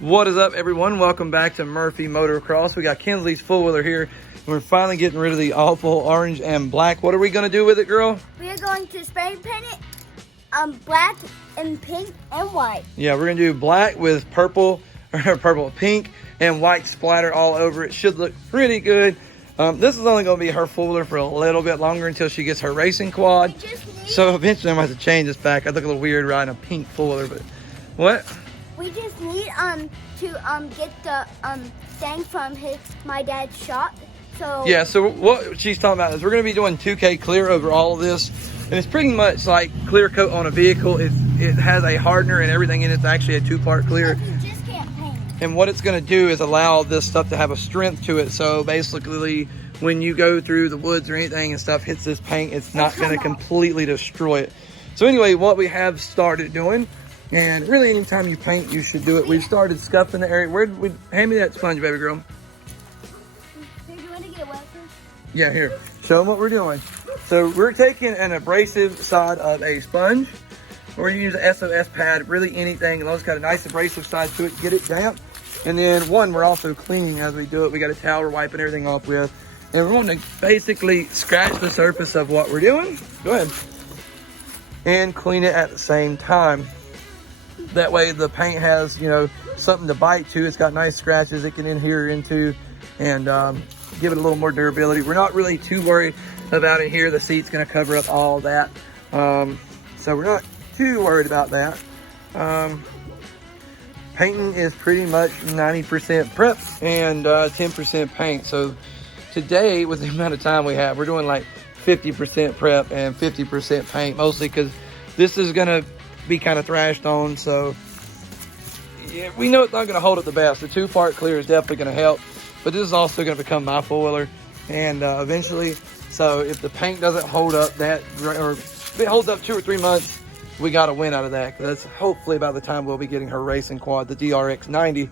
What is up, everyone? Welcome back to Murphy Motocross. We got Kinslee's four-wheeler here. We're finally getting rid of the awful orange and black. What are we going to do with it, girl? We are going to spray paint it black and pink and white. Yeah, we're going to do black with purple, pink, and white splatter all over it. Should look pretty good. This is only going to be her four-wheeler for a little bit longer until she gets her racing quad. So eventually I'm going to have to change this back. I look a little weird riding a pink four-wheeler, but what? We just need to get the thing from my dad's shop. So yeah, so what she's talking about is we're going to be doing 2K clear over all of this, and it's pretty much like clear coat on a vehicle. It has a hardener and everything in it. It's actually a two-part clear. You just can't paint. And what it's going to do is allow this stuff to have a strength to it. So basically, when you go through the woods or anything and stuff hits this paint, it's not going to completely destroy it. So anyway, what we have started doing, and really anytime you paint, you should do it. We've started scuffing the area. Hand me that sponge, baby girl. Here, do you want to get wet first? Yeah, here. Show them what we're doing. So we're taking an abrasive side of a sponge. We're going to use an SOS pad, really anything, as long as it's got a nice abrasive side to it, get it damp. And then we're also cleaning as we do it. We got a towel we're wiping everything off with. And we're going to basically scratch the surface of what we're doing. Go ahead. And clean it at the same time. That way the paint has, something to bite to. It's got nice scratches it can adhere into and give it a little more durability. We're not really too worried about it here. The seat's going to cover up all that. So we're not too worried about that. Painting is pretty much 90% prep and 10% paint. So today, with the amount of time we have, we're doing like 50% prep and 50% paint, mostly because this is going to be kind of thrashed on. So yeah, we know it's not going to hold it the best. The two-part clear is definitely going to help, but this is also going to become my four-wheeler and eventually. So if the paint doesn't hold up or if it holds up 2 or 3 months, we got a win out of that. That's hopefully by the time we'll be getting her racing quad, the DRX 90.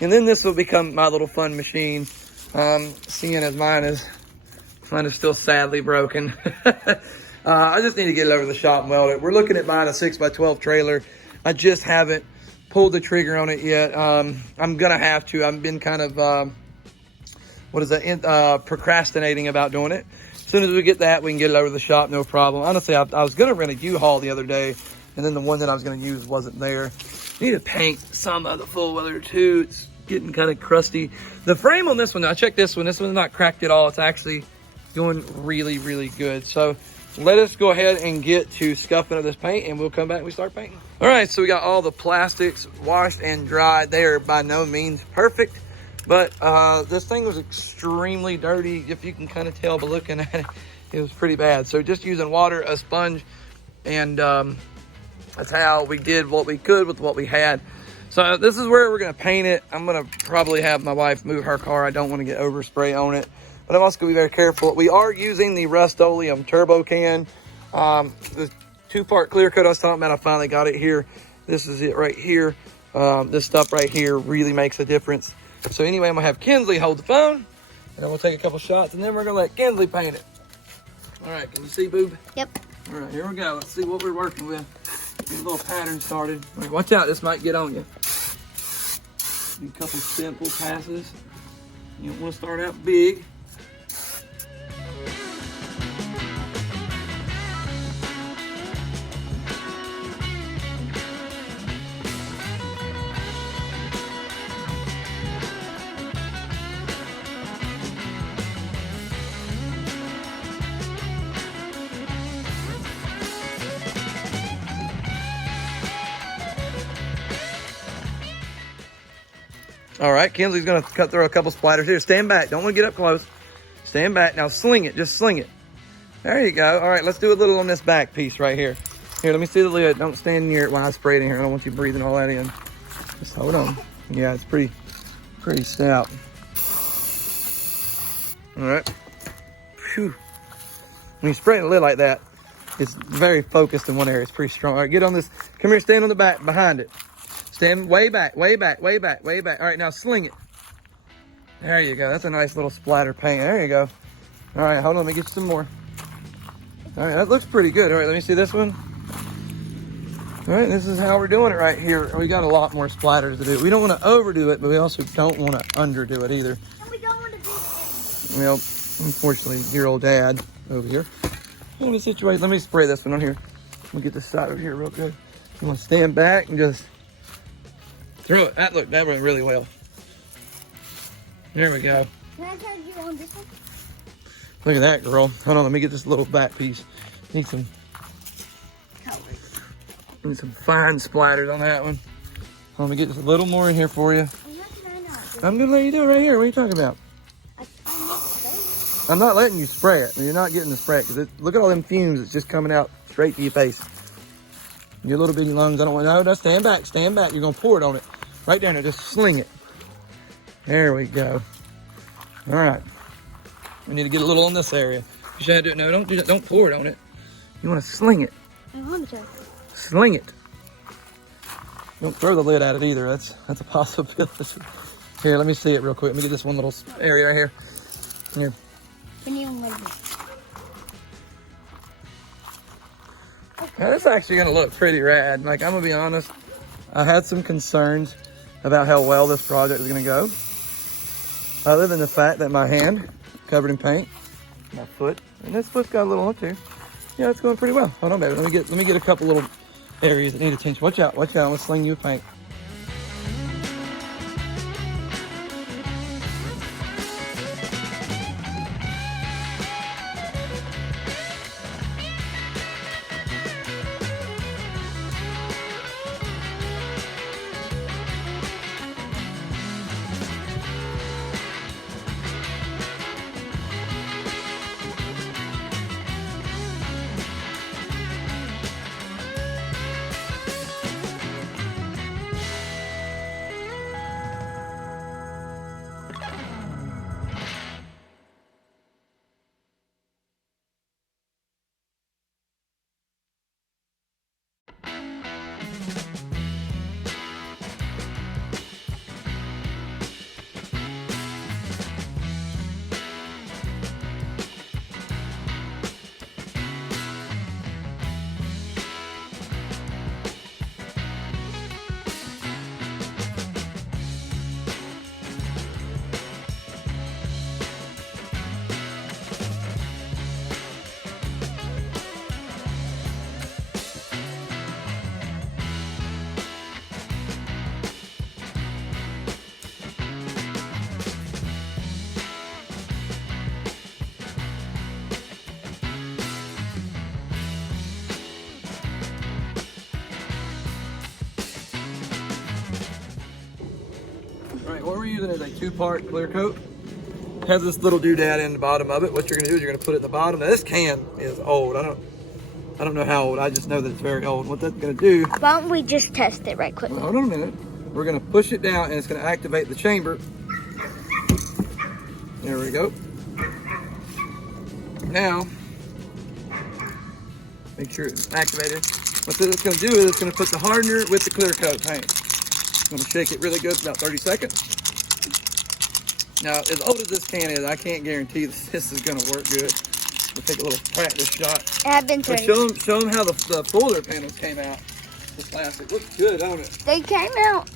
And then this will become my little fun machine. Seeing as mine is still sadly broken. I just need to get it over to the shop and weld it. We're looking at buying a 6x12 trailer. I just haven't pulled the trigger on it yet. I'm gonna have to. I've been kind of, procrastinating about doing it. As soon as we get that, we can get it over to the shop, no problem. Honestly, I was gonna rent a U-Haul the other day, and then the one that I was gonna use wasn't there. Need to paint some of the four-wheeler too. It's getting kind of crusty. The frame on this one, I checked this one. This one's not cracked at all. It's actually going really, really good. So let us go ahead and get to scuffing of this paint, and we'll come back and we start painting. All right, so we got all the plastics washed and dried. They are by no means perfect, but this thing was extremely dirty. If you can kind of tell by looking at it, it was pretty bad. So just using water, a sponge, and a towel, we did what we could with what we had. So this is where we're gonna paint it. I'm gonna probably have my wife move her car. I don't want to get overspray on it, but I'm also gonna be very careful. We are using the Rust-Oleum turbo can. The two-part clear coat I was talking about, I finally got it here. This is it right here. This stuff right here really makes a difference. So anyway, I'm gonna have Kinslee hold the phone, and then we'll take a couple shots, and then we're gonna let Kinslee paint it. All right, can you see, boob? Yep. All right, here we go. Let's see what we're working with. Get a little pattern started. All right, watch out, this might get on you. Do a couple simple passes. You don't want to start out big. All right, Kinslee's gonna cut through a couple splatters here. Stand back, don't wanna get up close. Stand back, now sling it, just sling it. There you go. All right, let's do a little on this back piece right here. Here, let me see the lid. Don't stand near it while I spray it in here. I don't want you breathing all that in. Just hold on. Yeah, it's pretty stout. All right. Phew. When you spray the lid like that, it's very focused in one area. It's pretty strong. All right, get on this. Come here, stand on the back, behind it. Stand way back, way back, way back, way back. All right, now sling it. There you go. That's a nice little splatter paint. There you go. All right, hold on. Let me get you some more. All right, that looks pretty good. All right, let me see this one. All right, this is how we're doing it right here. We got a lot more splatters to do. We don't want to overdo it, but we also don't want to underdo it either. And we don't want to do it. Well, unfortunately, your old dad over here. Let me situate. Let me spray this one on here. Let me get this side over here real good. You want to stand back and just throw it. That went really well. There we go. Can I tell you on this one? Look at that, girl. Hold on, let me get this little back piece. Need some fine splatters on that one. Let me get just a little more in here for you. I'm gonna let you do it right here. What are you talking about? I'm not letting you spray it. You're not getting the spray because look at all them fumes. It's just coming out straight to your face. Your little bitty lungs. I don't want. No, stand back. Stand back. You're gonna pour it on it. Right down there. Just sling it. There we go. All right. We need to get a little on this area. You should do it. No, don't do that. Don't pour it on it. You want to sling it. I want to. Sling it. Don't throw the lid at it either. That's a possibility. Here, let me see it real quick. Let me get this one little area right here. Here. Now, this is actually gonna look pretty rad. Like, I'm gonna be honest, I had some concerns about how well this project is gonna go. Other than the fact that my hand covered in paint, my foot, and this foot's got a little on it too. Yeah, it's going pretty well. Hold on, baby. Let me get a couple little areas that need attention. Watch out, watch out. I'm gonna sling you with paint. All right, what we're using is a 2-part clear coat. It has this little doodad in the bottom of it. What you're gonna do is you're gonna put it in the bottom. Now this can is old. I don't know how old. I just know that it's very old. What that's gonna do? Why don't we just test it right quick? Hold on a minute. We're gonna push it down and it's gonna activate the chamber. There we go. Now, make sure it's activated. What this is gonna do is it's gonna put the hardener with the clear coat paint. I'm gonna shake it really good for about 30 seconds. Now, as old as this can is, I can't guarantee that this is gonna work good. We'll take a little practice shot. It had been 30. Show them how the folder panels came out. This plastic looks good, don't it? They came out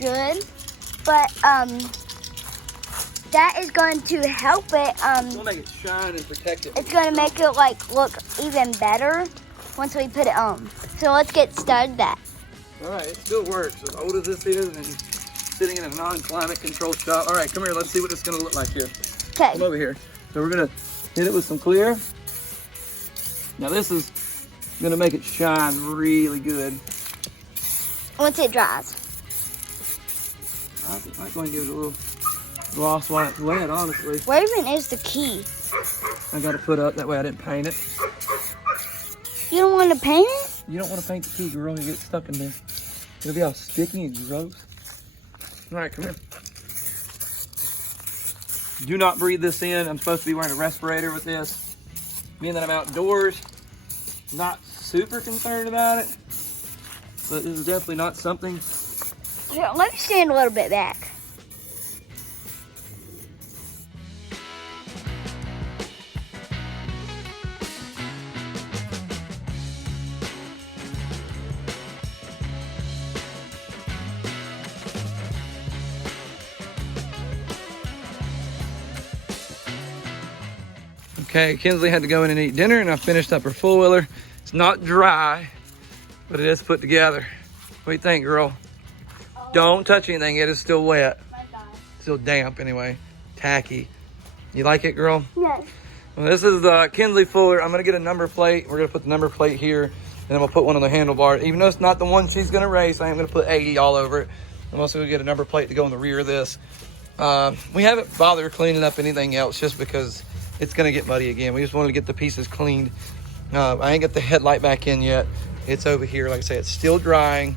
good, but that is going to help it. It's gonna make it shine and protect it. It's gonna make it look even better once we put it on. So let's get started that. All right, it still works. As old as this is, and sitting in a non-climate controlled shop. All right, come here. Let's see what it's gonna look like here. Okay. Come over here. So we're gonna hit it with some clear. Now this is gonna make it shine really good. Once it dries. I might go and give it a little gloss while it's wet, honestly. Where even is the key? I gotta put up, that way I didn't paint it. You don't want to paint it? You don't want to paint the key, girl. You get stuck in there. It'll be all sticky and gross. All right, come here. Do not breathe this in. I'm supposed to be wearing a respirator with this. Being that I'm outdoors, not super concerned about it. But this is definitely not something. Here, let me stand a little bit back. Okay, Kinslee had to go in and eat dinner, and I finished up her four-wheeler. It's not dry, but it is put together. What do you think, girl? Don't touch anything. It is still wet. Still damp, anyway. Tacky. You like it, girl? Yes. Well, this is the Kinslee Fuller. I'm going to get a number plate. We're going to put the number plate here, and then we'll put one on the handlebar. Even though it's not the one she's going to race, I am going to put 80 all over it. I'm also going to get a number plate to go in the rear of this. We haven't bothered cleaning up anything else just because it's going to get muddy again. We just wanted to get the pieces cleaned. I ain't got the headlight back in yet. It's over here. Like I say, it's still drying.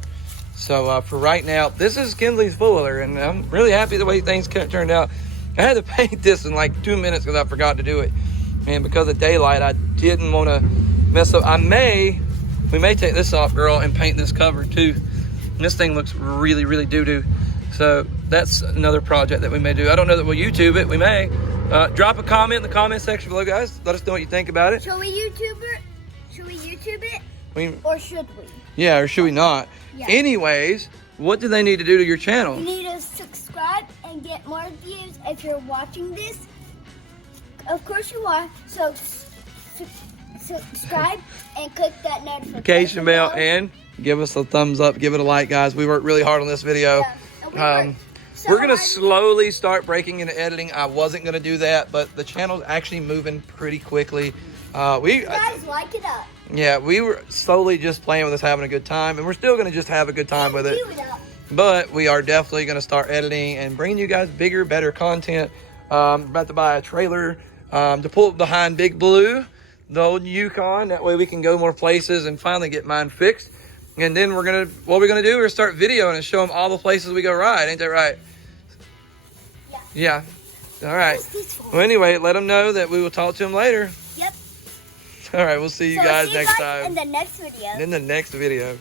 So for right now, this is Kinslee's Fuller, and I'm really happy the way things turned out. I had to paint this in like 2 minutes because I forgot to do it. And because of daylight, I didn't want to mess up. We may take this off, girl, and paint this cover too. And this thing looks really, really doo-doo. So that's another project that we may do. I don't know that we'll YouTube it. We may. Drop a comment in the comment section below, guys. Let us know what you think about it. Should we YouTube it? Or should we? Yeah, or should we not? Yeah. Anyways, what do they need to do to your channel? You need to subscribe and get more views if you're watching this. Of course you are. So subscribe and click that notification bell and give us a thumbs up. Give it a like, guys. We worked really hard on this video. Yeah. We're going to slowly start breaking into editing. I wasn't going to do that, but the channel's actually moving pretty quickly. You guys like it up. Yeah, we were slowly just playing with us, having a good time, and we're still going to just have a good time with it. But we are definitely going to start editing and bringing you guys bigger, better content. About to buy a trailer to pull behind Big Blue, the old Yukon. That way we can go more places and finally get mine fixed. And then what we're going to do is start videoing and show them all the places we go ride. Ain't that right? Yeah. All right. Well, anyway, let them know that we will talk to them later. Yep. All right, we'll see you guys next time. In the next video. In the next video.